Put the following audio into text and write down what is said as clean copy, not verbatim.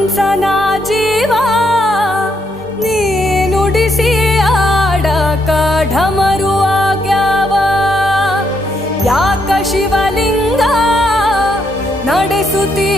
ಹಂಸನ ಜೀವ ನೀ ನುಡಿಸಿ ಆಡಕ ಢಮರು ಆಗ್ಯಾವ. ಯಾಕ ಶಿವಲಿಂಗ ನಡೆಸುತ್ತೀ